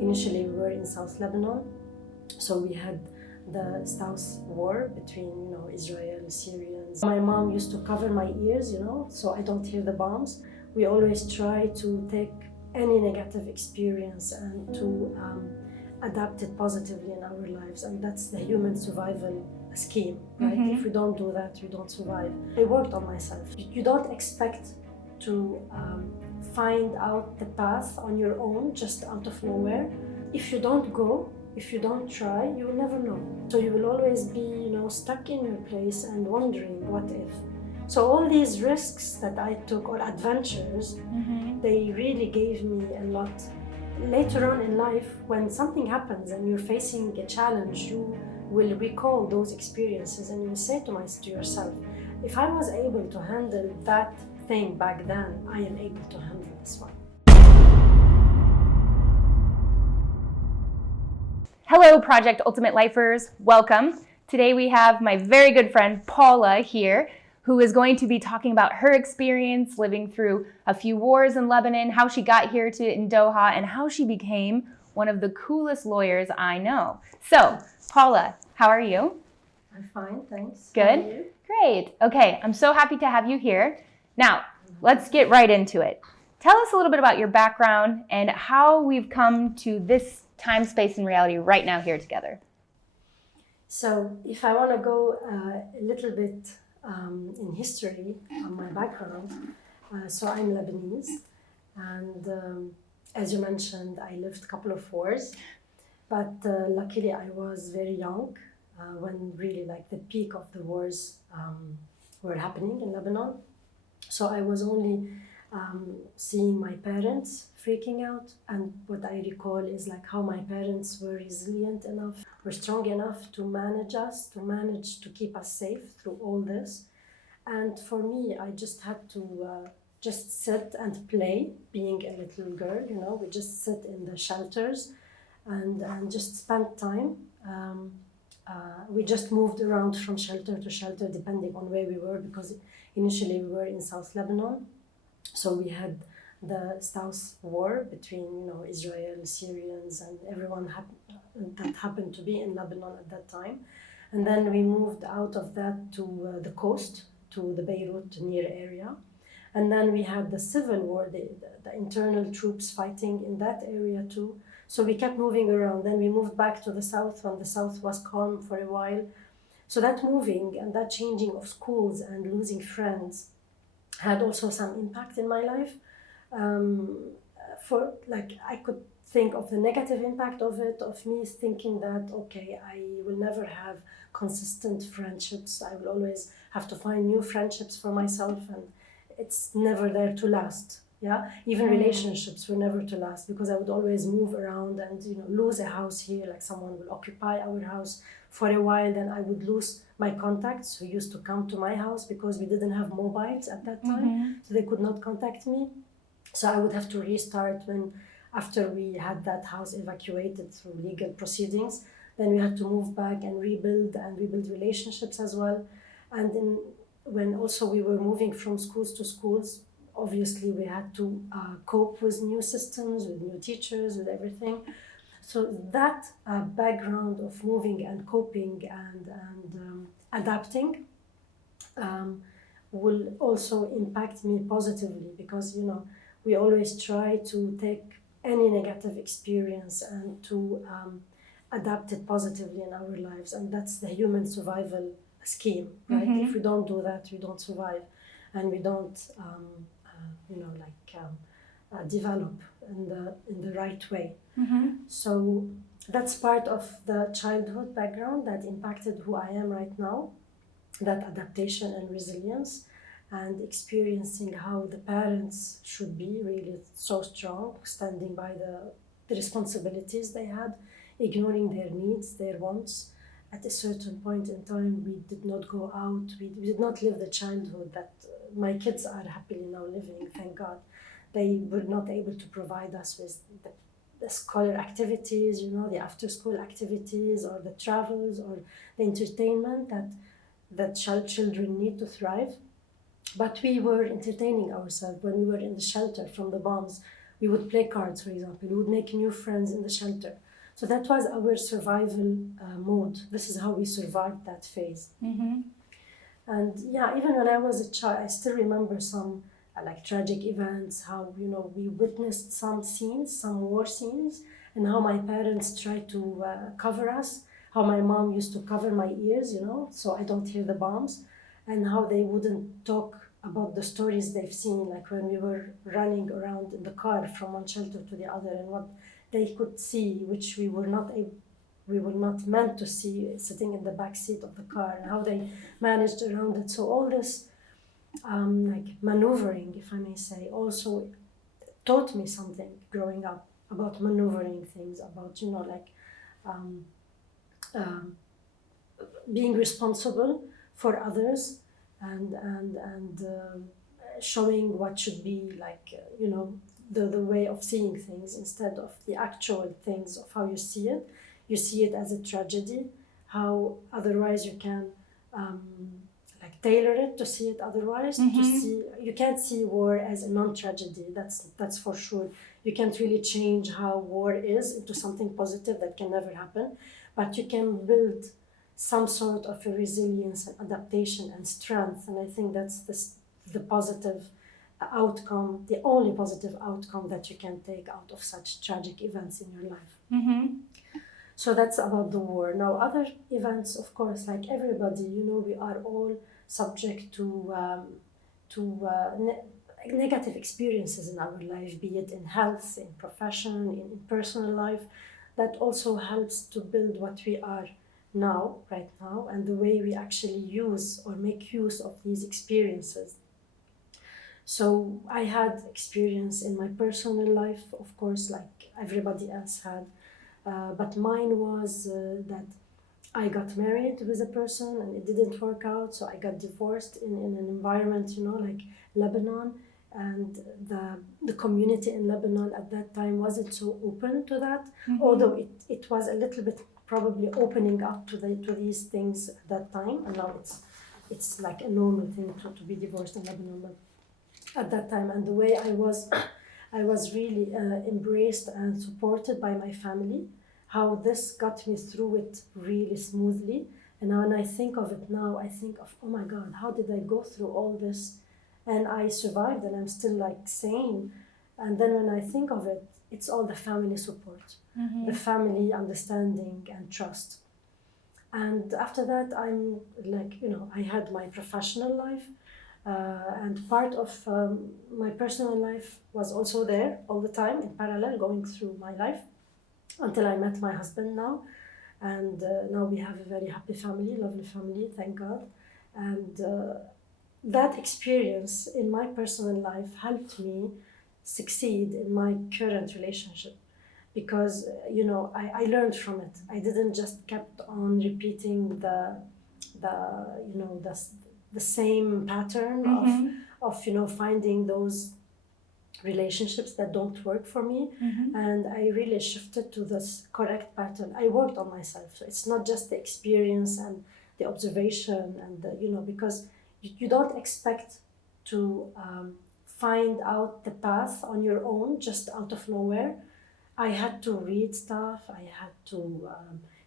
initially we were in South Lebanon, so we had the South War between, Israel, Syrians. My mom used to cover my ears, so I don't hear the bombs. We always try to take any negative experience and to adapt it positively in our lives, and that's the human survival scheme, right? If we don't do that, we don't survive. I worked on myself. You don't expect to find out the path on your own just out of nowhere. If you don't go, if you don't try, you will never know. So you will always be, stuck in your place and wondering what if. So all these risks that I took, or adventures, they really gave me a lot. Later on in life, when something happens and you're facing a challenge, you will recall those experiences and you will say to yourself, if I was able to handle that thing back then, I am able to handle this one. Hello, Project Ultimate Lifers. Welcome. Today we have my very good friend Paola here, who is going to be talking about her experience living through a few wars in Lebanon, how she got here in Doha, and how she became one of the coolest lawyers I know. So, Paola, how are you? I'm fine, thanks. Good? How are you? Great. Okay, I'm so happy to have you here. Now, let's get right into it. Tell us a little bit about your background and how we've come to this time, space, and reality right now here together. So if I want to go a little bit in history on my background, so I'm Lebanese, and as you mentioned, I lived a couple of wars, but luckily I was very young when really like the peak of the wars were happening in Lebanon. So I was only seeing my parents freaking out, and what I recall is like how my parents were resilient enough, were strong enough to manage to keep us safe through all this. And for me, I just had to just sit and play, being a little girl, we just sit in the shelters and just spend time. We just moved around from shelter to shelter depending on where we were, because initially we were in South Lebanon. So we had the South War between, Israel, Syrians, and everyone that happened to be in Lebanon at that time. And then we moved out of that to the coast, to the Beirut near area. And then we had the civil war, the internal troops fighting in that area too. So we kept moving around. Then we moved back to the south when the south was calm for a while. So that moving and that changing of schools and losing friends had also some impact in my life. I could think of the negative impact of it, of me thinking that, okay, I will never have consistent friendships. I will always have to find new friendships for myself, and it's never there to last. Yeah, even relationships were never to last, because I would always move around and lose a house here, like someone will occupy our house for a while, then I would lose my contacts who used to come to my house, because we didn't have mobiles at that time, so they could not contact me. So I would have to restart after we had that house evacuated through legal proceedings. Then we had to move back and rebuild relationships as well. And then when also we were moving from schools to schools, obviously we had to cope with new systems, with new teachers, with everything. So that background of moving and coping and adapting will also impact me positively, because we always try to take any negative experience and to adapt it positively in our lives, and that's the human survival scheme, right? If we don't do that, we don't survive, and we don't develop in the right way. So that's part of the childhood background that impacted who I am right now, that adaptation and resilience, and experiencing how the parents should be really so strong, standing by the responsibilities they had, ignoring their needs, their wants. At a certain point in time, we did not go out, we did not live the childhood that my kids are happily now living, thank God. They were not able to provide us with the scholar activities, the after-school activities, or the travels, or the entertainment that children need to thrive. But we were entertaining ourselves when we were in the shelter from the bombs. We would play cards, for example. We would make new friends in the shelter. So that was our survival mode. This is how we survived that phase. Mm-hmm. And yeah, even when I was a child, I still remember some like tragic events, how, you know, we witnessed some scenes, some war scenes, and how my parents tried to cover us, how my mom used to cover my ears, you know, so I don't hear the bombs, and how they wouldn't talk about the stories they've seen, like when we were running around in the car from one shelter to the other, and what they could see, which we were not able, we were not meant to see, sitting in the back seat of the car, and how they managed around it. So all this like maneuvering, if I may say, also taught me something growing up about maneuvering things, about, you know, like um, um, being responsible for others, and showing what should be like, you know, the way of seeing things instead of the actual things of how you see it. You see it as a tragedy, how otherwise you can like tailor it to see it otherwise. To see, you can't see war as a non-tragedy, that's for sure. You can't really change how war is into something positive, that can never happen, but you can build some sort of a resilience and adaptation and strength. And I think that's the positive outcome, the only positive outcome that you can take out of such tragic events in your life. Mm-hmm. So that's about the war. Now, other events, of course, like everybody, you know, we are all subject to negative experiences in our life, be it in health, in profession, in personal life. That also helps to build what we are now, right now, and the way we actually use or make use of these experiences. So I had experience in my personal life, of course, like everybody else had, but mine was that I got married with a person and it didn't work out, so I got divorced in an environment, you know, like Lebanon, and the community in Lebanon at that time wasn't so open to that, although it was a little bit probably opening up to these things at that time, and now it's like a normal thing to be divorced in Lebanon. But at that time, and the way I was really embraced and supported by my family, how this got me through it really smoothly. And when I think of it now, I think of, oh my God, how did I go through all this? And I survived, and I'm still like sane. And then when I think of it, it's all the family support, the family understanding and trust. And after that, I'm like, you know, I had my professional life. And part of my personal life was also there all the time in parallel, going through my life until I met my husband now. And now we have a very happy family, lovely family, thank God. And that experience in my personal life helped me succeed in my current relationship, because you know, I learned from it. I didn't just kept on repeating the you know, the same pattern of you know, finding those relationships that don't work for me. And I really shifted to this correct pattern. I worked on myself, so it's not just the experience and the observation and the, you know, because you don't expect to find out the path on your own just out of nowhere. I had to read stuff, I had to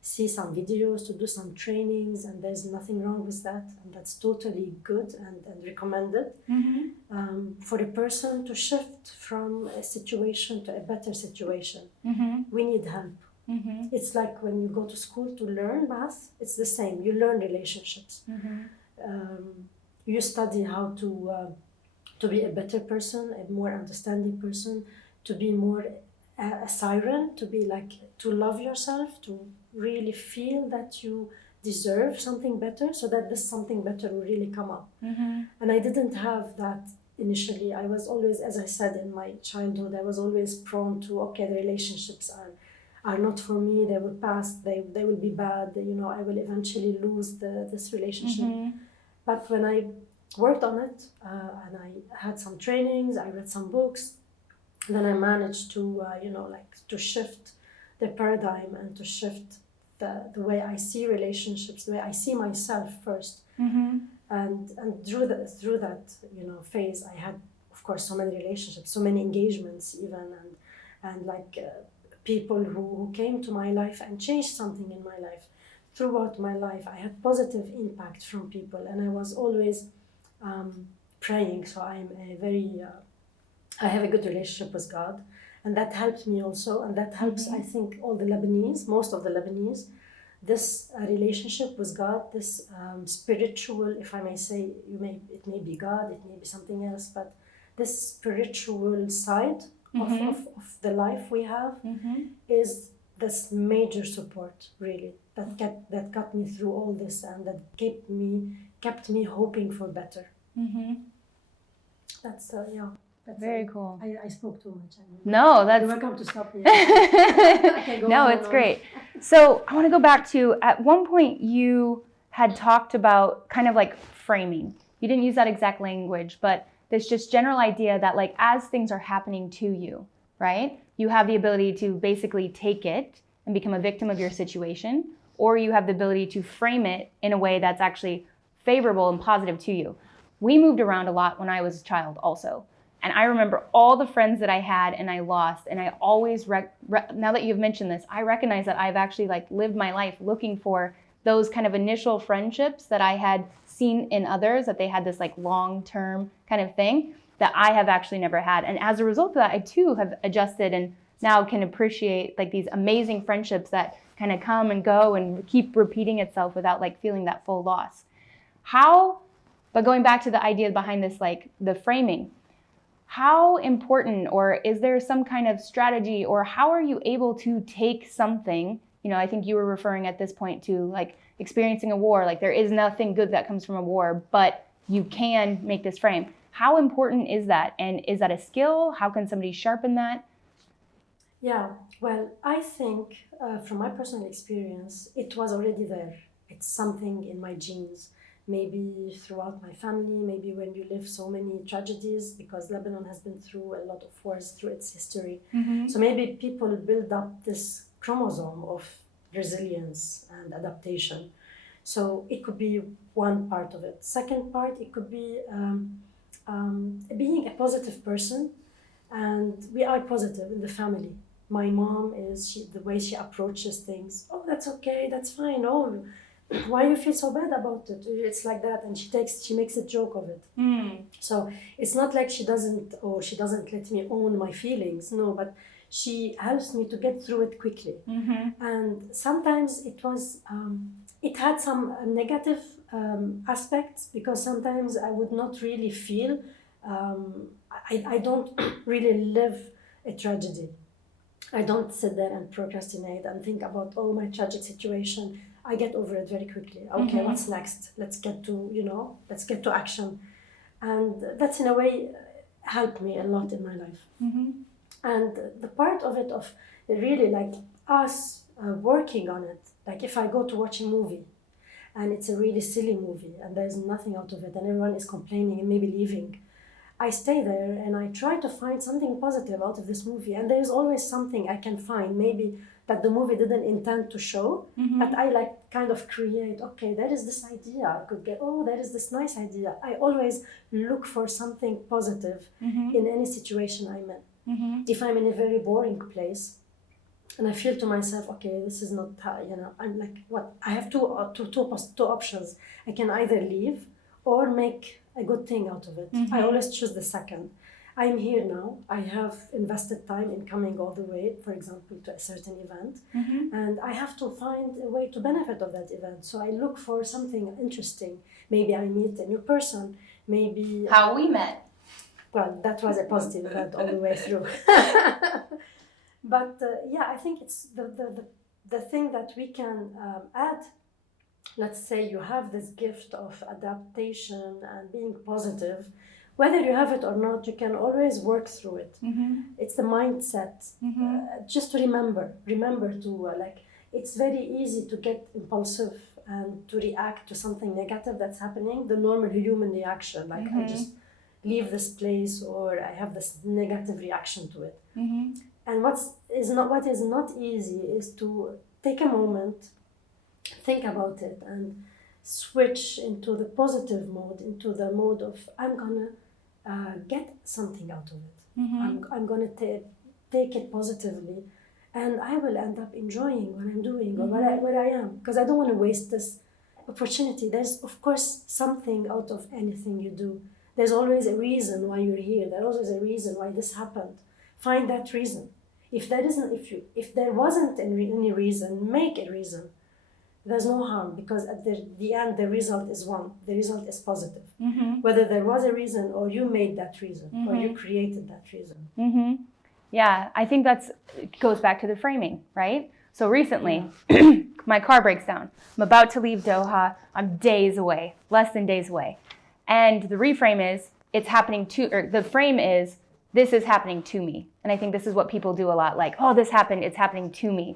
see some videos, to do some trainings, and there's nothing wrong with that, and that's totally good and recommended. For a person to shift from a situation to a better situation, we need help. It's like when you go to school to learn math, it's the same. You learn relationships. You study how to be a better person, a more understanding person, to be more a siren, to be like, to love yourself, to really feel that you deserve something better, so that this something better will really come up. And I didn't have that initially. I was always, as I said, in my childhood, I was always prone to, okay, the relationships are not for me, they will pass, they will be bad, you know, I will eventually lose this relationship. But when I worked on it, and I had some trainings, I read some books, then I managed to, you know, like to shift the paradigm and to shift the way I see relationships, the way I see myself first. And through that, you know, phase, I had, of course, so many relationships, so many engagements even, and people who came to my life and changed something in my life. Throughout my life, I had positive impact from people, and I was always praying. So I have a good relationship with God, and that helped me also, and that helps, I think, all the Lebanese, most of the Lebanese. This relationship with God, this spiritual, if I may say, it may be God, it may be something else, but this spiritual side of the life we have is this major support, really, that got me through all this, and that kept me hoping for better. That's Very cool. I spoke too much. No, that's... You're welcome to stop me. I can go No, on it's and great. So I want to go back to, at one point you had talked about kind of like framing. You didn't use that exact language, but this just general idea that like as things are happening to you, right? You have the ability to basically take it and become a victim of your situation, or you have the ability to frame it in a way that's actually favorable and positive to you. We moved around a lot when I was a child also. And I remember all the friends that I had and I lost. And I always, now that you've mentioned this, I recognize that I've actually like lived my life looking for those kind of initial friendships that I had seen in others, that they had this like long-term kind of thing that I have actually never had. And as a result of that, I too have adjusted and now can appreciate like these amazing friendships that kind of come and go and keep repeating itself without like feeling that full loss. But going back to the idea behind this, like the framing, how important, or is there some kind of strategy, or how are you able to take something, I think you were referring at this point to like experiencing a war, like there is nothing good that comes from a war, but you can make this frame. How important is that? And is that a skill? How can somebody sharpen that? Yeah, well, I think from my personal experience, it was already there. It's something in my genes. Maybe throughout my family, maybe when you live so many tragedies, because Lebanon has been through a lot of wars through its history. So maybe people build up this chromosome of resilience and adaptation. So it could be one part of it. Second part, it could be being a positive person, and we are positive in the family. My mom the way she approaches things. Oh, that's okay, that's fine. Oh, why you feel so bad about it? It's like that, and she makes a joke of it. So it's not like she doesn't let me own my feelings. No, but she helps me to get through it quickly. And sometimes it had some negative aspects, because sometimes I would not really feel. I don't really live a tragedy. I don't sit there and procrastinate and think about, my tragic situation. I get over it very quickly. Okay, what's next? Let's get to action. And that's in a way helped me a lot in my life. And the part of it of really like us working on it, like if I go to watch a movie and it's a really silly movie and there's nothing out of it and everyone is complaining and maybe leaving, I stay there and I try to find something positive out of this movie, and there's always something I can find, maybe that the movie didn't intend to show, but I like kind of create, okay, there is this idea I could get, there is this nice idea. I always look for something positive in any situation I'm in. If I'm in a very boring place and I feel to myself, okay, this is not, I'm like, what? I have two options. I can either leave or make a good thing out of it. I always choose the second. I'm here now. I have invested time in coming all the way, for example, to a certain event, and I have to find a way to benefit of that event. So I look for something interesting. Maybe I meet a new person. Maybe how we met. Well, that was a positive event all the way through. But I think it's the thing that we can add. Let's say you have this gift of adaptation and being positive. Whether you have it or not, you can always work through it. It's the mindset. Just to remember to it's very easy to get impulsive and to react to something negative that's happening, the normal human reaction, like I just leave this place or I have this negative reaction to it. And what is not easy is to take a moment, think about it, and switch into the positive mode, into the mode of I'm gonna get something out of it. Mm-hmm. I'm going to take it positively, and I will end up enjoying what I'm doing or what I am, because I don't want to waste this opportunity. There's, of course, something out of anything you do. There's always a reason why you're here. There's always a reason why this happened. Find that reason. If there wasn't any reason, make a reason. There's no harm, because at the end the result is one. The result is positive. Mm-hmm. Whether there was a reason or you made that reason or you created that reason. Mm-hmm. Yeah, I think it goes back to the framing, right? So recently, my car breaks down. I'm about to leave Doha. I'm days away, less than days away. And the reframe is, the frame is, this is happening to me. And I think this is what people do a lot, like, oh, this happened, it's happening to me.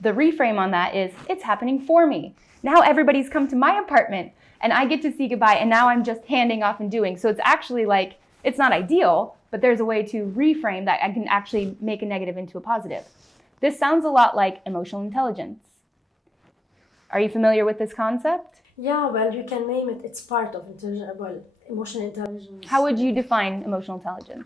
The reframe on that is, it's happening for me. Now everybody's come to my apartment and I get to say goodbye, and now I'm just handing off and doing. So it's actually like, it's not ideal, but there's a way to reframe that I can actually make a negative into a positive. This sounds a lot like emotional intelligence. Are you familiar with this concept? Yeah, well, you can name it. It's part of emotional intelligence. How would you define emotional intelligence?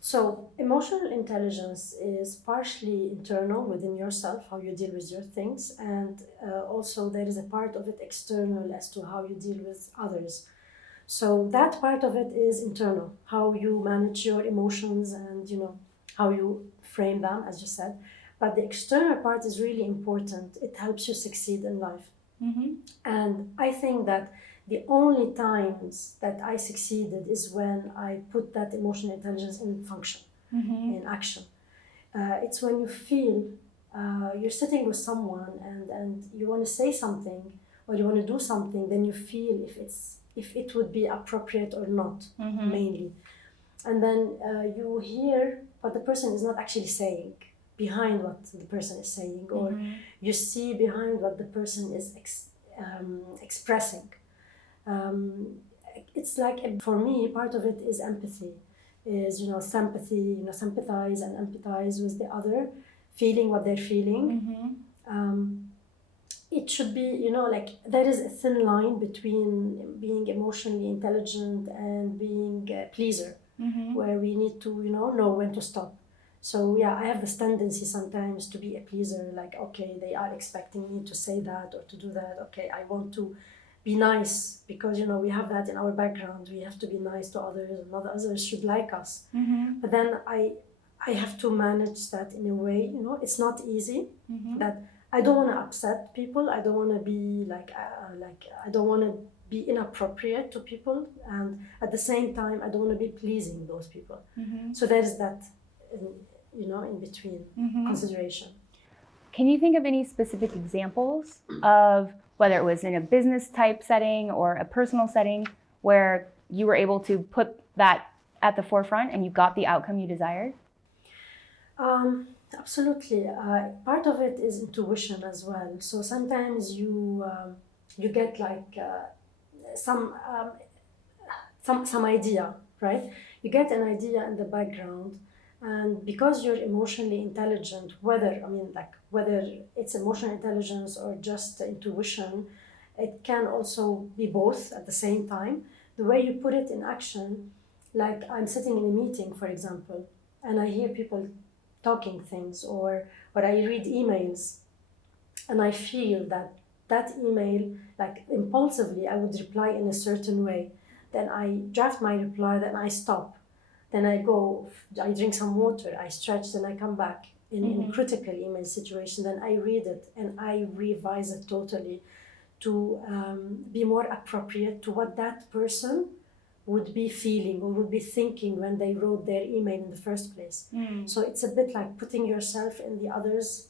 So emotional intelligence is partially internal within yourself, how you deal with your things, and also there is a part of it external as to how you deal with others. So that part of it is internal, how you manage your emotions and how you frame them, as you said. But the external part is really important. It helps you succeed in life. Mm-hmm. And I think that the only times that I succeeded is when I put that emotional intelligence in function, in action. It's when you feel you're sitting with someone and you want to say something or you want to do something, then you feel if it would be appropriate or not, mainly. And then you hear what the person is not actually saying, behind what the person is saying, or you see behind what the person is expressing. It's like, for me, part of it is empathy, is sympathy, sympathize and empathize with the other, feeling what they're feeling. It should be, like, there is a thin line between being emotionally intelligent and being a pleaser, where we need to know when to stop. So yeah, I have this tendency sometimes to be a pleaser, like, okay, they are expecting me to say that or to do that. Okay, I want to be nice because we have that in our background. We have to be nice to others, and not others should like us. But then I have to manage that in a way. It's not easy. That I don't want to upset people. I don't want to be like I don't want to be inappropriate to people, and at the same time I don't want to be pleasing those people. So there's that in between consideration. Can you think of any specific examples of whether it was in a business type setting or a personal setting where you were able to put that at the forefront and you got the outcome you desired? Absolutely. Part of it is intuition as well. So sometimes you get like some idea, right? You get an idea in the background, and because you're emotionally intelligent, whether it's emotional intelligence or just intuition, it can also be both at the same time. The way you put it in action, like I'm sitting in a meeting, for example, and I hear people talking things, or I read emails, and I feel that email, like impulsively, I would reply in a certain way. Then I draft my reply, then I stop. Then I go, I drink some water, I stretch, then I come back. In critical email situation, then I read it and I revise it totally to be more appropriate to what that person would be feeling or would be thinking when they wrote their email in the first place. So it's a bit like putting yourself in the other's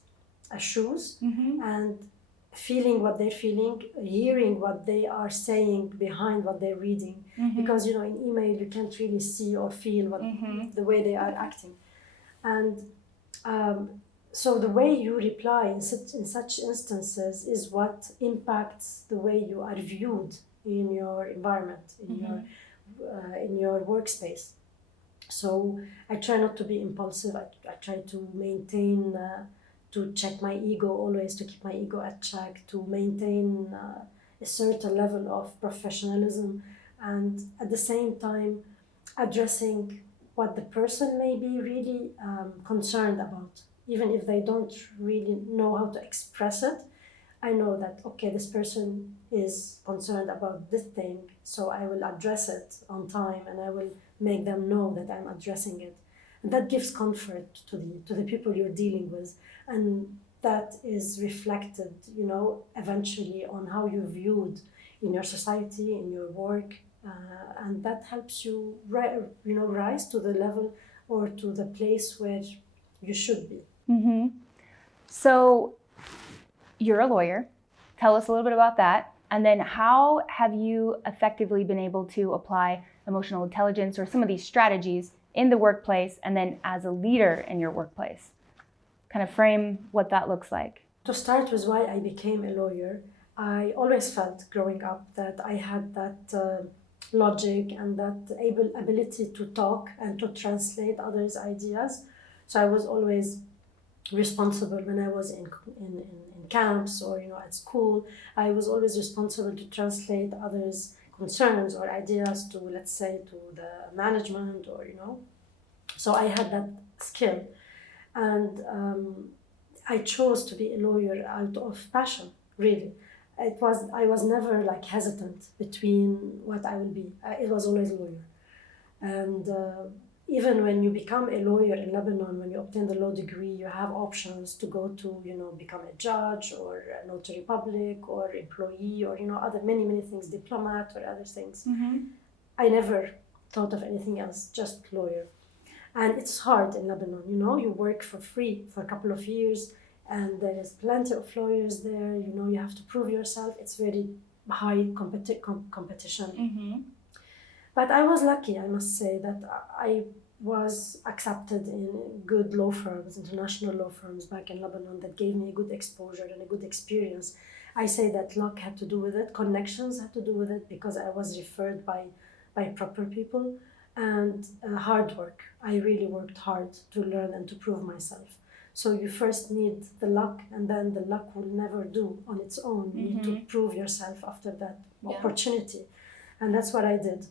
shoes and feeling what they're feeling, hearing what they are saying behind what they're reading. Because in email you can't really see or feel what the way they are acting. And so the way you reply in such instances is what impacts the way you are viewed in your environment, in your workspace. So I try not to be impulsive. I try to maintain, to check my ego always, to keep my ego at check, to maintain a certain level of professionalism. and at the same time addressing what the person may be really concerned about, even if they don't really know how to express it. I know that, okay, this person is concerned about this thing, so I will address it on time and I will make them know that I'm addressing it. And that gives comfort to the people you're dealing with. And that is reflected, eventually on how you're viewed in your society, in your work. And that helps you, rise to the level or to the place where you should be. Mm-hmm. So you're a lawyer. Tell us a little bit about that. And then how have you effectively been able to apply emotional intelligence or some of these strategies in the workplace and then as a leader in your workplace? Kind of frame what that looks like. To start with why I became a lawyer, I always felt growing up that I had that logic and that ability to talk and to translate others' ideas. So I was always responsible when I was in camps or at school. I was always responsible to translate others' concerns or ideas to, let's say, to the management or So I had that skill, and I chose to be a lawyer out of passion. Really, I was never like hesitant between what I will be. It was always lawyer, and even when you become a lawyer in Lebanon, when you obtain the law degree, you have options to go to, become a judge or a notary public or employee or, other many things, diplomat or other things. Mm-hmm. I never thought of anything else, just lawyer. And it's hard in Lebanon, you work for free for a couple of years and there is plenty of lawyers there, you have to prove yourself. It's very high competition. Mm-hmm. But I was lucky, I must say, that I was accepted in good law firms, international law firms back in Lebanon that gave me a good exposure and a good experience. I say that luck had to do with it, connections had to do with it, because I was referred by proper people, and hard work. I really worked hard to learn and to prove myself. So you first need the luck, and then the luck will never do on its own. You need to prove yourself after that opportunity. And that's what I did,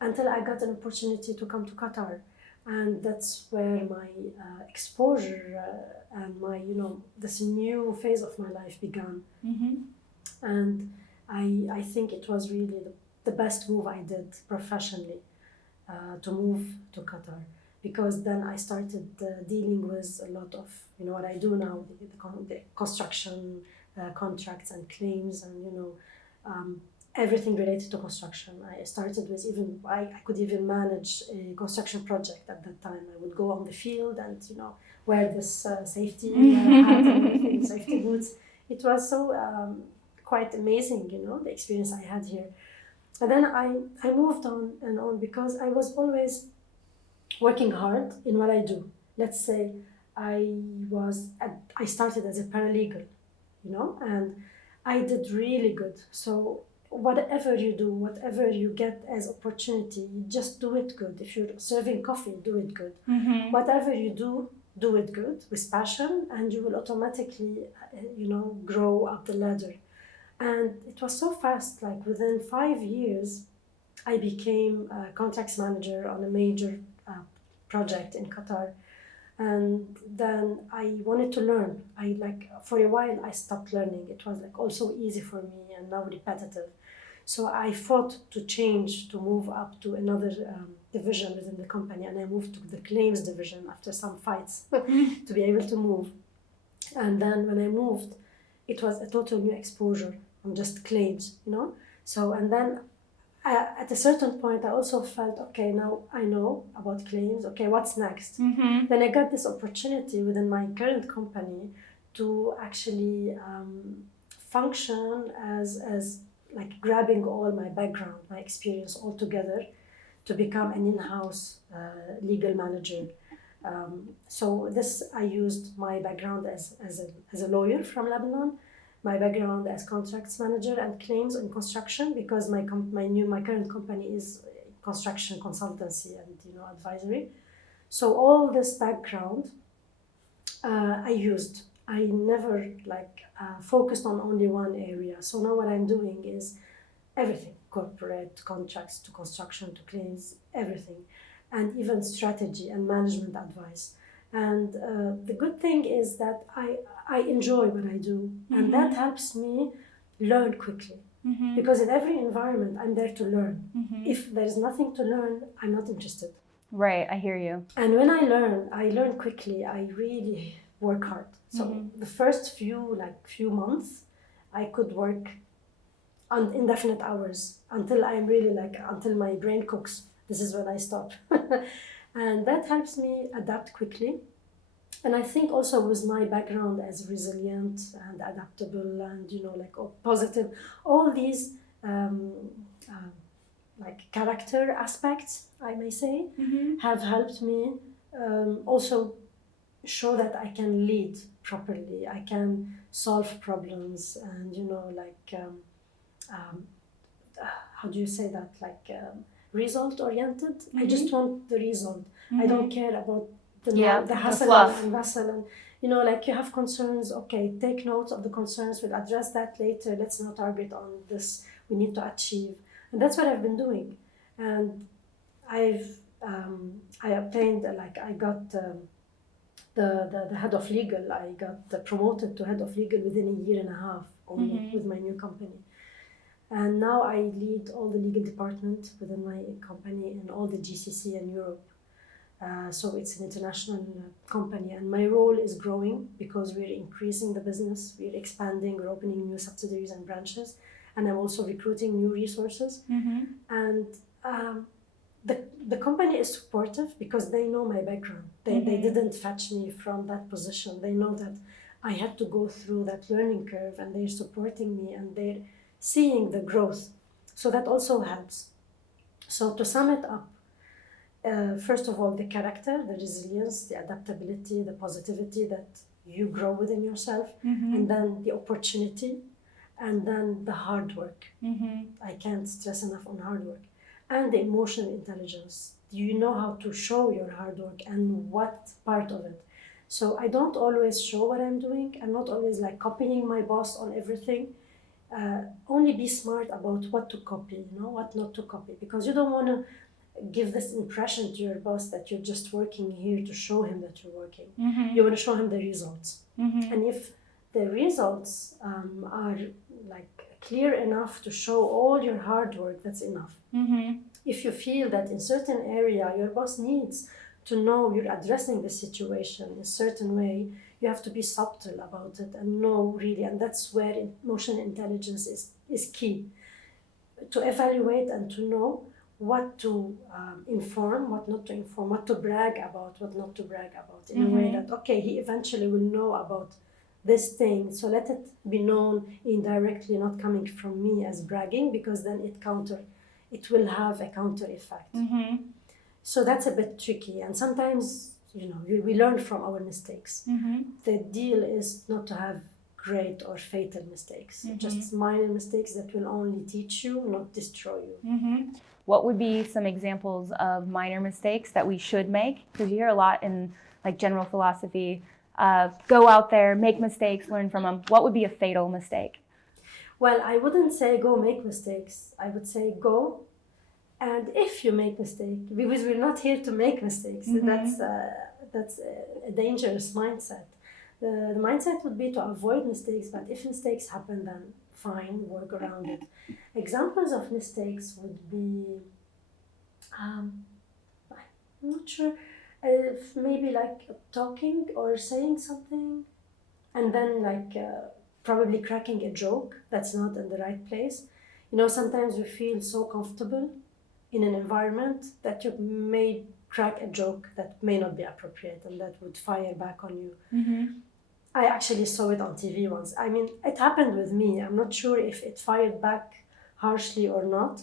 until I got an opportunity to come to Qatar. And that's where my exposure and my, this new phase of my life began. Mm-hmm. And I think it was really the best move I did professionally, to move to Qatar. Because then I started dealing with a lot of, what I do now, the construction contracts and claims and, everything related to construction. I started with I could even manage a construction project at that time. I would go on the field and wear this safety hat and everything, safety boots. It was so quite amazing, the experience I had here. And then I moved on and on, because I was always working hard in what I do. Let's say I started as a paralegal, and I did really good. So whatever you do, whatever you get as opportunity, you just do it good. If you're serving coffee, do it good. Mm-hmm. Whatever you do it good with passion, and you will automatically, grow up the ladder. And it was so fast, like within 5 years, I became a contracts manager on a major project in Qatar. And then I wanted to learn. For a while, I stopped learning. It was also easy for me and now repetitive. So I fought to change, to move up to another division within the company, and I moved to the claims division after some fights to be able to move. And then when I moved, it was a total new exposure on just claims, So, and then at a certain point, I also felt, okay, now I know about claims. Okay, what's next? Mm-hmm. Then I got this opportunity within my current company to actually function as like grabbing all my background, my experience all together, to become an in-house legal manager. So this, I used my background as a lawyer from Lebanon, my background as contracts manager and claims in construction, because my current company is construction consultancy and advisory. So all this background I used. I never focused on only one area. So now what I'm doing is everything. corporate contracts to construction to claims, everything, and even strategy and management advice. And the good thing is that I enjoy what I do, and that helps me learn quickly. Because in every environment, I'm there to learn. If there's nothing to learn, I'm not interested. Right, I hear you. And when I learn quickly. I really work hard. So the first few months, I could work on indefinite hours until I'm really until my brain cooks. This is when I stop. And that helps me adapt quickly. And I think also with my background as resilient and adaptable and positive, all these character aspects, I may say, have helped me also show that I can lead properly. I can solve problems and how do you say that, result oriented. I just want the result. I don't care about the hassle and bustle, and you have concerns, okay, take notes of the concerns, we'll address that later, let's not target on this we need to achieve. And that's what I've been doing. And I obtained, I got the head of legal. I got promoted to head of legal within a year and a half only with my new company. And now I lead all the legal department within my company in all the GCC and Europe. So it's an international company, and my role is growing because we're increasing the business, we're expanding, we're opening new subsidiaries and branches, and I'm also recruiting new resources. And the company is supportive because they know my background. They didn't fetch me from that position. They know that I had to go through that learning curve, and they're supporting me and they're seeing the growth. So that also helps. So to sum it up, first of all, the character, the resilience, the adaptability, the positivity that you grow within yourself, and then the opportunity, and then the hard work. I can't stress enough on hard work. And the emotional intelligence. Do you know how to show your hard work and what part of it? So I don't always show what I'm doing. I'm not always copying my boss on everything. Only be smart about what to copy, what not to copy, because you don't want to give this impression to your boss that you're just working here to show him that you're working. You want to show him the results. And if the results are clear enough to show all your hard work, that's enough. If you feel that in certain area your boss needs to know you're addressing the situation in a certain way, you have to be subtle about it and know really, and that's where emotional intelligence is key. To evaluate and to know what to inform, what not to inform, what to brag about, what not to brag about, in a way that, okay, he eventually will know about this thing, so let it be known indirectly, not coming from me as bragging, because then it will have a counter effect. So that's a bit tricky, and sometimes we learn from our mistakes. The deal is not to have great or fatal mistakes, just minor mistakes that will only teach you, not destroy you. What would be some examples of minor mistakes that we should make? Because you hear a lot in general philosophy, go out there, make mistakes, learn from them. What would be a fatal mistake? Well, I wouldn't say go make mistakes. I would say go, and if you make mistakes, because we're not here to make mistakes, that's a dangerous mindset. The mindset would be to avoid mistakes, but if mistakes happen, then fine, work around it. Examples of mistakes would be, I'm not sure, if maybe talking or saying something, and then probably cracking a joke that's not in the right place. Sometimes we feel so comfortable in an environment that you may crack a joke that may not be appropriate and that would fire back on you. I actually saw it on TV once. I mean, it happened with me. I'm not sure if it fired back harshly or not,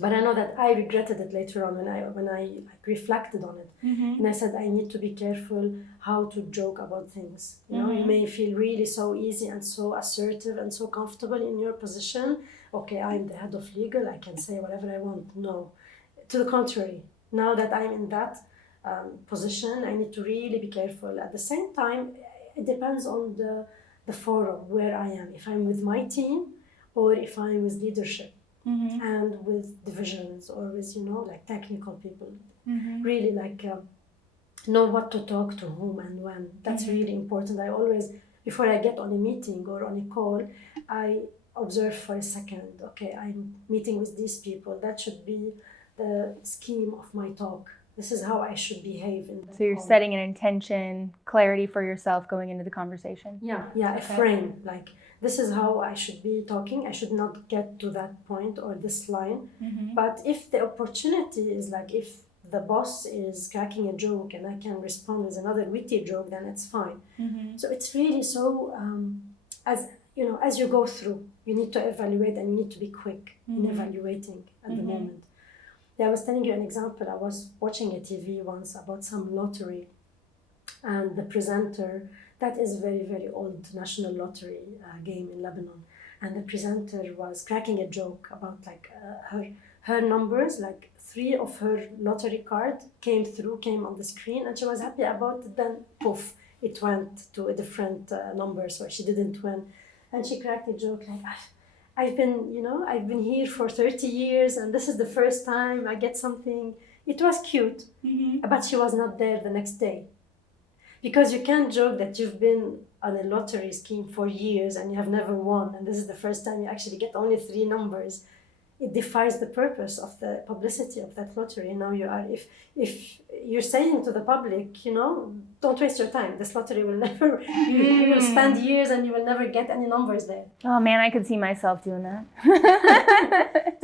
but I know that I regretted it later on when I reflected on it. And I said, I need to be careful how to joke about things. You may feel really so easy and so assertive and so comfortable in your position. Okay, I'm the head of legal, I can say whatever I want. No, to the contrary. Now that I'm in that position, I need to really be careful. At the same time, it depends on the forum where I am. If I'm with my team or if I'm with leadership. and with divisions or with, like technical people. Mm-hmm. Really like know what to talk to whom and when. That's really important. I always, before I get on a meeting or on a call, I observe for a second. Okay, I'm meeting with these people. That should be the scheme of my talk. This is how I should behave in the So you're call. setting an intention, clarity for yourself going into the conversation. Yeah, a frame. Like, this is how I should be talking. I should not get to that point or this line. But if the opportunity is like, if the boss is cracking a joke and I can respond with another witty joke, then it's fine. So it's really so, as you go through, you need to evaluate and you need to be quick in evaluating at the moment. Yeah, I was telling you an example. I was watching a TV once about some lottery, and the presenter, that is very, very old national lottery game in Lebanon, and the presenter was cracking a joke about like her numbers, like 3 of her lottery card came on the screen, and she was happy about it. Then poof, it went to a different number, so she didn't win. And she cracked a joke like, I've been here for 30 years and this is the first time I get something. It was cute, but she was not there the next day. Because you can't joke that you've been on a lottery scheme for years and you have never won, and this is the first time you actually get only 3 numbers. It defies the purpose of the publicity of that lottery. Now you are, if you're saying to the public, don't waste your time. This lottery will never, you will spend years and you will never get any numbers there. Oh man, I could see myself doing that.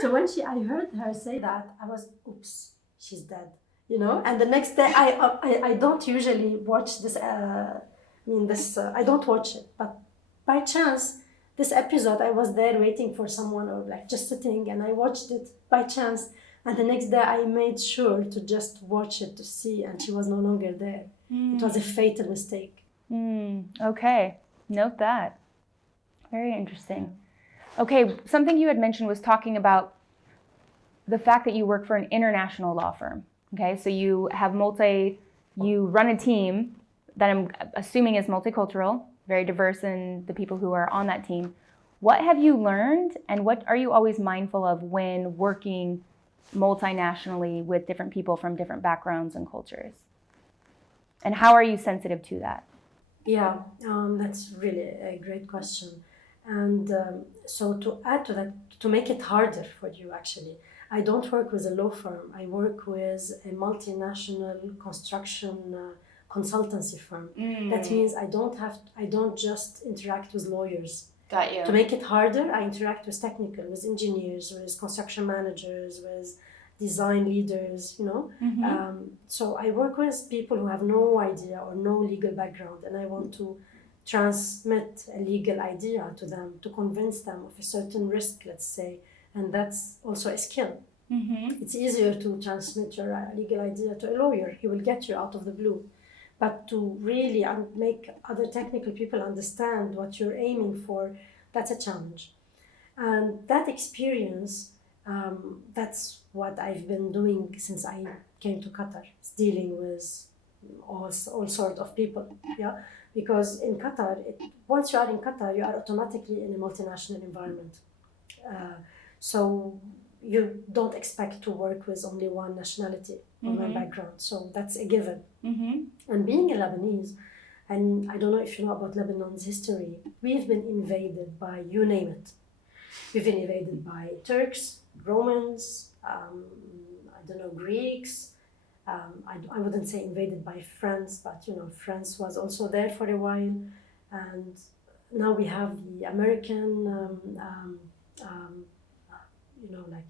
So when I heard her say that, I was, oops, she's dead. And the next day, I don't usually watch this. I don't watch it, but by chance, this episode, I was there waiting for someone or like just sitting, and I watched it by chance. And the next day, I made sure to just watch it to see, and she was no longer there. It was a fatal mistake. Okay, note that. Very interesting. Okay, something you had mentioned was talking about the fact that you work for an international law firm. Okay, so you run a team that I'm assuming is multicultural, very diverse in the people who are on that team. What have you learned and what are you always mindful of when working multinationally with different people from different backgrounds and cultures? And how are you sensitive to that? Yeah, that's really a great question. And so to add to that, to make it harder for you actually, I don't work with a law firm. I work with a multinational construction consultancy firm. That means I don't just interact with lawyers. Got you. To make it harder, I interact with with engineers, with construction managers, with design leaders, So I work with people who have no idea or no legal background, and I want to transmit a legal idea to them, to convince them of a certain risk, let's say, and that's also a skill. It's easier to transmit your legal idea to a lawyer. He will get you out of the blue. But to really make other technical people understand what you're aiming for, that's a challenge. And that experience, that's what I've been doing since I came to Qatar. It's dealing with all sorts of people. Yeah, because in Qatar, once you are in Qatar, you are automatically in a multinational environment. So you don't expect to work with only one nationality or one background. So that's a given. And being a Lebanese, and I don't know if you know about Lebanon's history, we've been invaded by, you name it. We've been invaded by Turks, Romans, Greeks. I wouldn't say invaded by France, but France was also there for a while. And now we have the American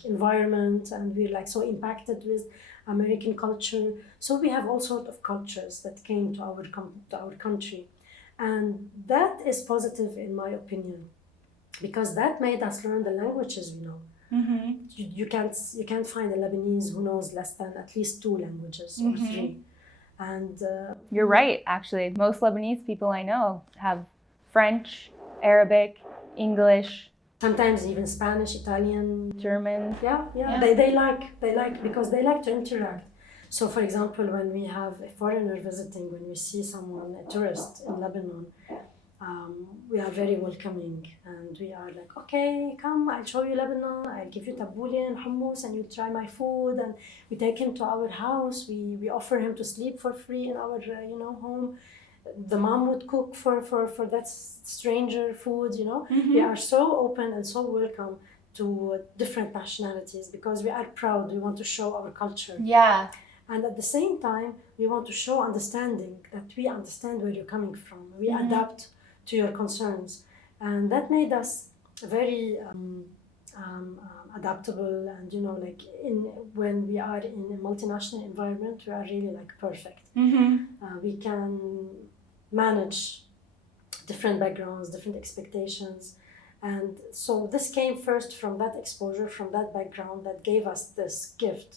environment, and we're so impacted with American culture. So we have all sorts of cultures that came to our country, and that is positive in my opinion, because that made us learn the languages we know. You can't find a Lebanese who knows less than at least 2 languages or 3. And you're right, actually. Most Lebanese people I know have French, Arabic, English, sometimes even Spanish, Italian, German. Yeah. They like because they like to interact. So for example, when we have a foreigner visiting, when we see someone, a tourist in Lebanon, we are very welcoming, and we are like, okay, come, I'll show you Lebanon, I'll give you tabbouleh and hummus, and you'll try my food. And we take him to our house, we offer him to sleep for free in our home. The mom would cook for that stranger food, We are so open and so welcome to different nationalities, because we are proud, we want to show our culture. Yeah. And at the same time, we want to show understanding, that we understand where you're coming from. We adapt to your concerns. And that made us very adaptable. And, when we are in a multinational environment, we are really like perfect. We can manage different backgrounds, different expectations. And so this came first from that exposure, from that background that gave us this gift.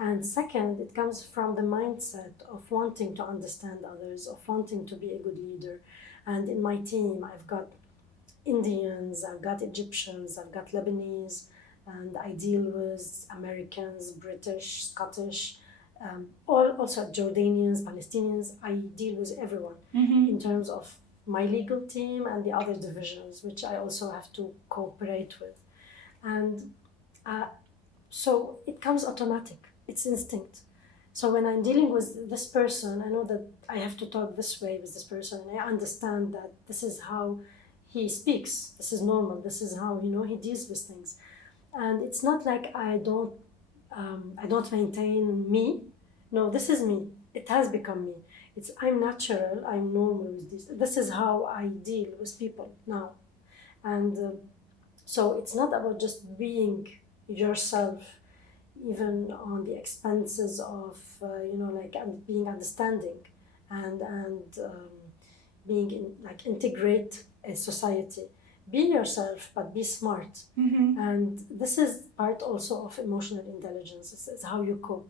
And second, it comes from the mindset of wanting to understand others, of wanting to be a good leader. And in my team, I've got Indians, I've got Egyptians, I've got Lebanese, and I deal with Americans, British, Scottish, also Jordanians, Palestinians. I deal with everyone in terms of my legal team and the other divisions, which I also have to cooperate with. And so it comes automatic. It's instinct. So when I'm dealing with this person, I know that I have to talk this way with this person, and I understand that this is how he speaks. This is normal. This is how he deals with things. And it's not like I don't maintain me. No, this is me. It has become me. I'm natural. I'm normal with this. This is how I deal with people now. And so it's not about just being yourself, even on the expenses of being understanding and being integrate a society. Be yourself, but be smart. And this is part also of emotional intelligence. This is how you cope.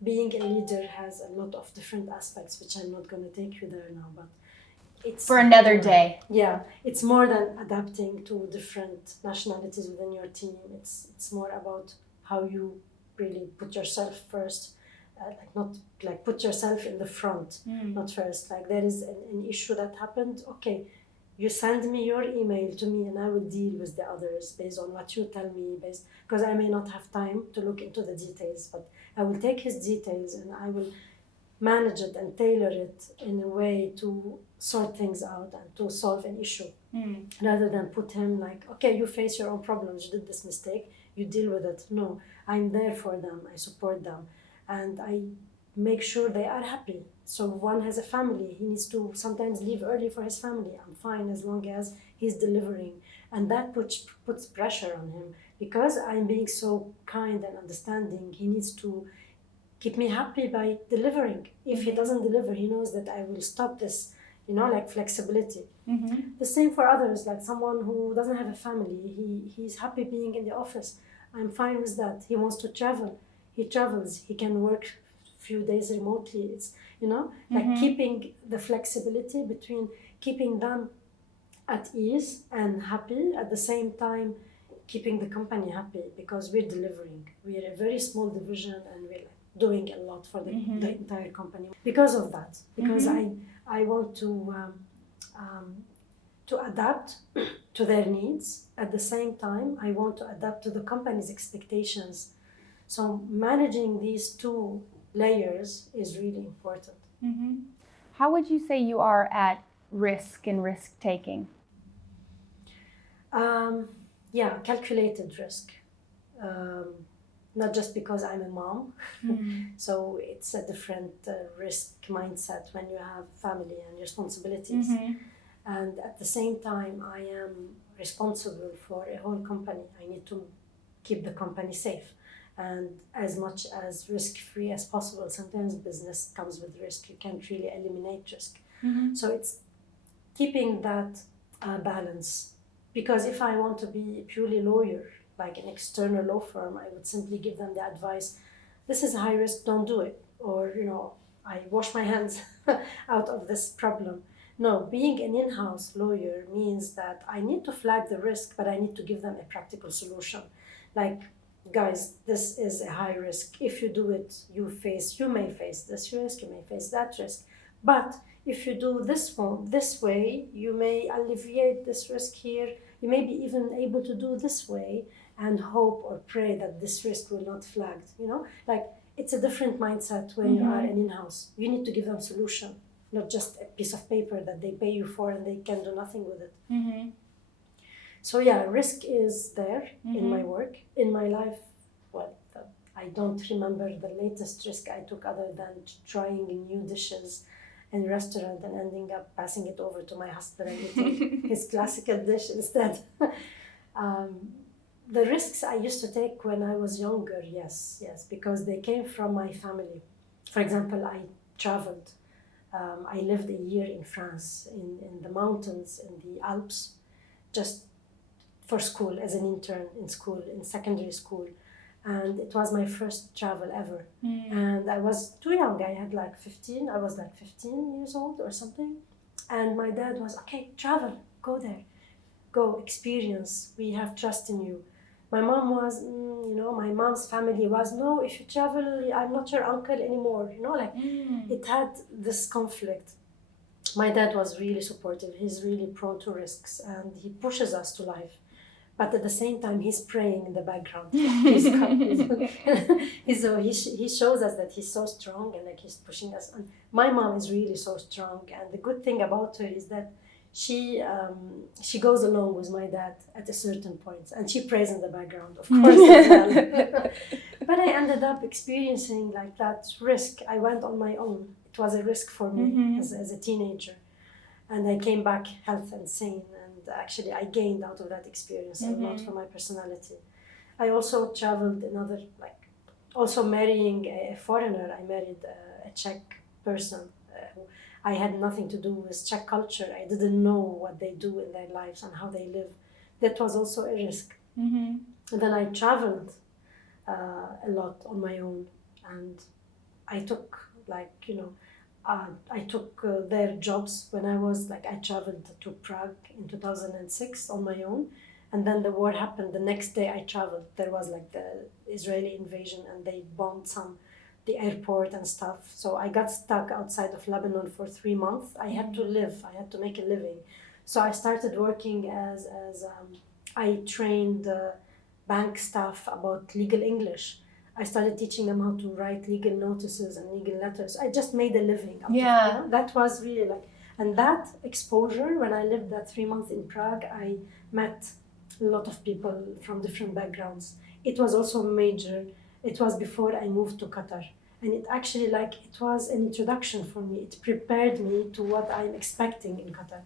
Being a leader has a lot of different aspects, which I'm not going to take you there now, but it's for another day. Yeah, it's more than adapting to different nationalities within your team. It's more about how you really put yourself first, not like put yourself in the front, not first. Like there is an issue that happened, okay, you send me your email to me and I will deal with the others based on what you tell me, because I may not have time to look into the details, but I will take his details and I will manage it and tailor it in a way to sort things out and to solve an issue, rather than put him like, okay, you face your own problems, you did this mistake, you deal with it. No, I'm there for them, I support them, and I make sure they are happy. So one has a family, he needs to sometimes leave early for his family. I'm fine as long as he's delivering. And that puts pressure on him, because I'm being so kind and understanding. He needs to keep me happy by delivering. If he doesn't deliver, he knows that I will stop this, flexibility. The same for others, like someone who doesn't have a family, he's happy being in the office. I'm fine with that. He wants to travel, he travels. He can work few days remotely. It's keeping the flexibility between keeping them at ease and happy, at the same time keeping the company happy, because we're delivering. We're a very small division and we're doing a lot for the entire company. Because of that, because I want to adapt to their needs. At the same time, I want to adapt to the company's expectations. So managing these two layers is really important. How would you say you are at risk and risk taking? Calculated risk. Not just because I'm a mom. So it's a different risk mindset when you have family and responsibilities. And at the same time, I am responsible for a whole company. I need to keep the company safe and as much as risk-free as possible. Sometimes business comes with risk. You can't really eliminate risk. So it's keeping that balance. Because if I want to be a purely lawyer, like an external law firm, I would simply give them the advice, this is high risk, don't do it. Or, I wash my hands out of this problem. No, being an in-house lawyer means that I need to flag the risk, but I need to give them a practical solution. Like, guys, this is a high risk. If you do it, you may face this risk, you may face that risk. But if you do this way, you may alleviate this risk here. You may be even able to do this way and hope or pray that this risk will not flag. Like it's a different mindset when you are an in-house. You need to give them solution, not just a piece of paper that they pay you for and they can do nothing with it. So yeah, risk is there in my work, in my life. Well, I don't remember the latest risk I took other than trying new dishes in a restaurant and ending up passing it over to my husband and eating his classical dish instead. The risks I used to take when I was younger, yes, because they came from my family. For example, I traveled. I lived a year in France, in the mountains, in the Alps, just for school, as an intern in school, in secondary school. And it was my first travel ever. And I was too young. I was like 15 years old or something. And my dad was, okay, travel, go there, go experience. We have trust in you. My mom was, my mom's family was, no, if you travel, I'm not your uncle anymore. It had this conflict. My dad was really supportive. He's really prone to risks and he pushes us to life. But at the same time, he's praying in the background. He shows us that he's so strong and like he's pushing us. And my mom is really so strong. And the good thing about her is that she goes along with my dad at a certain point. And she prays in the background, of course, as well. But I ended up experiencing like that risk. I went on my own. It was a risk for me as a teenager. And I came back healthy and sane. Actually, I gained out of that experience a lot for my personality. I also traveled also marrying a foreigner. I married a Czech person. I had nothing to do with Czech culture. I didn't know what they do in their lives and how they live. That was also a risk. And then I traveled a lot on my own, and I took I took their jobs when I traveled to Prague in 2006 on my own. And then the war happened. The next day I traveled. There was the Israeli invasion and they bombed the airport and stuff. So I got stuck outside of Lebanon for 3 months. I had to live. I had to make a living. So I started working as I trained bank staff about legal English. I started teaching them how to write legal notices and legal letters. I just made a living. That was really and that exposure, when I lived that 3 months in Prague, I met a lot of people from different backgrounds. It was also major. It was before I moved to Qatar. And it actually it was an introduction for me. It prepared me to what I'm expecting in Qatar,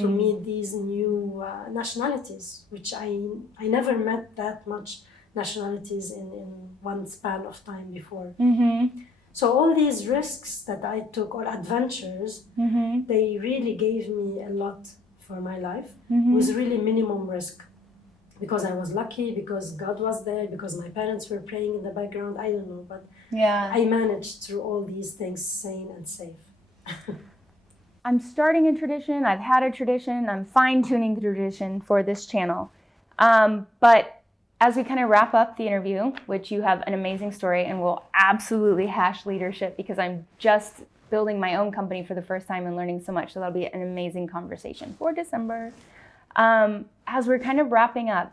to meet these new nationalities, which I never met that much nationalities in one span of time before. So all these risks that I took, or adventures, they really gave me a lot for my life with really minimum risk. Because I was lucky, because God was there, because my parents were praying in the background, I don't know, but I managed through all these things sane and safe. I'm starting a tradition, I've had a tradition, I'm fine-tuning the tradition for this channel. But as we kind of wrap up the interview, which you have an amazing story and will absolutely hash leadership because I'm just building my own company for the first time and learning so much. So that'll be an amazing conversation for December. As we're kind of wrapping up,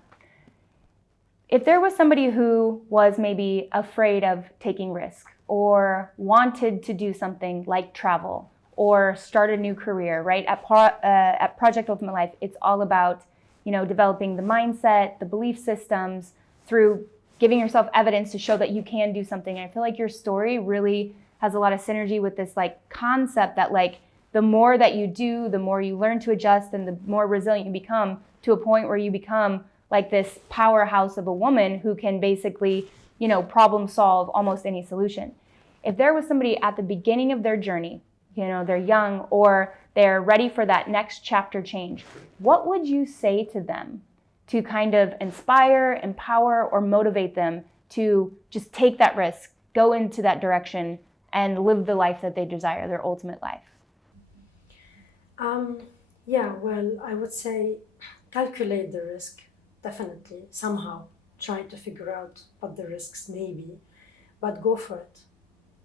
if there was somebody who was maybe afraid of taking risk or wanted to do something like travel or start a new career, right? At Project Ultimate Life, it's all about developing the mindset, the belief systems through giving yourself evidence to show that you can do something. And I feel like your story really has a lot of synergy with this concept that the more that you do, the more you learn to adjust and the more resilient you become to a point where you become this powerhouse of a woman who can basically, problem solve almost any solution. If there was somebody at the beginning of their journey, they're young or they're ready for that next chapter change, what would you say to them to kind of inspire, empower, or motivate them to just take that risk, go into that direction, and live the life that they desire, their ultimate life? I would say calculate the risk, definitely, somehow. Try to figure out what the risks may be, but go for it.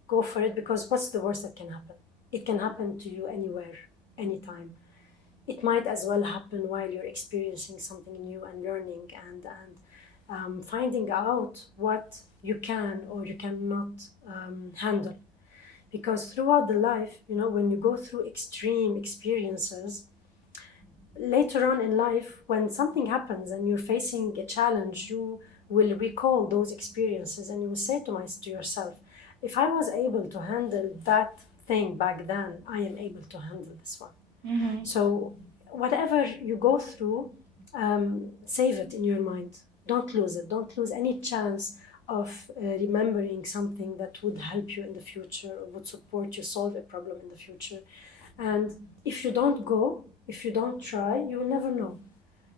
Go for it, because what's the worst that can happen? it can happen to you anywhere, anytime. It might as well happen while you're experiencing something new and learning and finding out what you can or you cannot handle. Because throughout the life, when you go through extreme experiences, later on in life, when something happens and you're facing a challenge, you will recall those experiences and you will say to yourself, if I was able to handle that thing back then, I am able to handle this one. Mm-hmm. So whatever you go through, save it in your mind. Don't lose it. Don't lose any chance of remembering something that would help you in the future or would support you solve a problem in the future. And if you don't go, if you don't try, you will never know.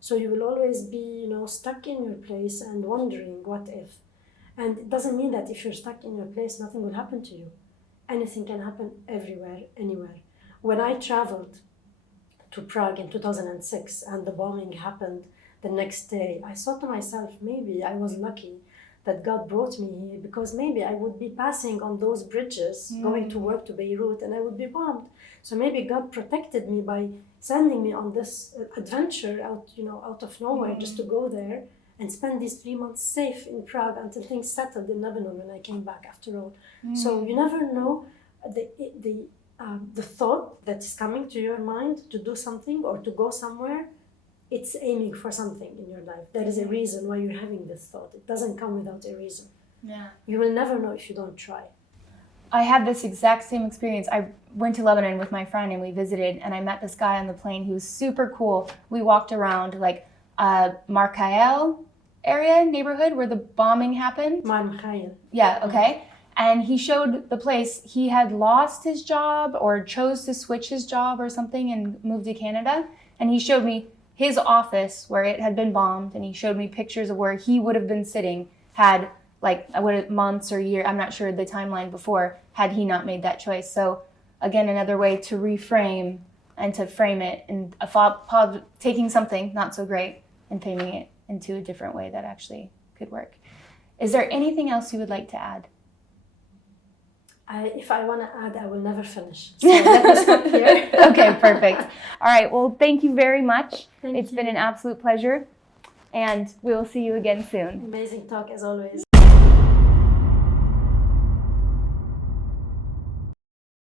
So you will always be, stuck in your place and wondering what if. And it doesn't mean that if you're stuck in your place, nothing will happen to you. Anything can happen everywhere, anywhere. When I traveled to Prague in 2006 and the bombing happened the next day, I thought to myself, maybe I was lucky that God brought me here, because maybe I would be passing on those bridges going to work to Beirut and I would be bombed. So maybe God protected me by sending me on this adventure out of nowhere, just to go there and spend these 3 months safe in Prague until things settled in Lebanon when I came back after all. So you never know the thought that is coming to your mind to do something or to go somewhere. It's aiming for something in your life. There is a reason why you're having this thought. It doesn't come without a reason. Yeah. You will never know if you don't try. I had this exact same experience. I went to Lebanon with my friend and we visited, and I met this guy on the plane who was super cool. We walked around like Markael area, neighborhood where the bombing happened. Markael. Yeah, okay. And he showed the place. He had lost his job or chose to switch his job or something and moved to Canada. And he showed me his office where it had been bombed, and he showed me pictures of where he would have been sitting had months or year, I'm not sure the timeline before, had he not made that choice. So again, another way to reframe and to frame it and taking something not so great and framing it into a different way that actually could work. Is there anything else you would like to add? If I want to add, I will never finish. So let me stop here. Okay, perfect. All right, well, thank you very much. It's been an absolute pleasure, and we will see you again soon. Amazing talk as always.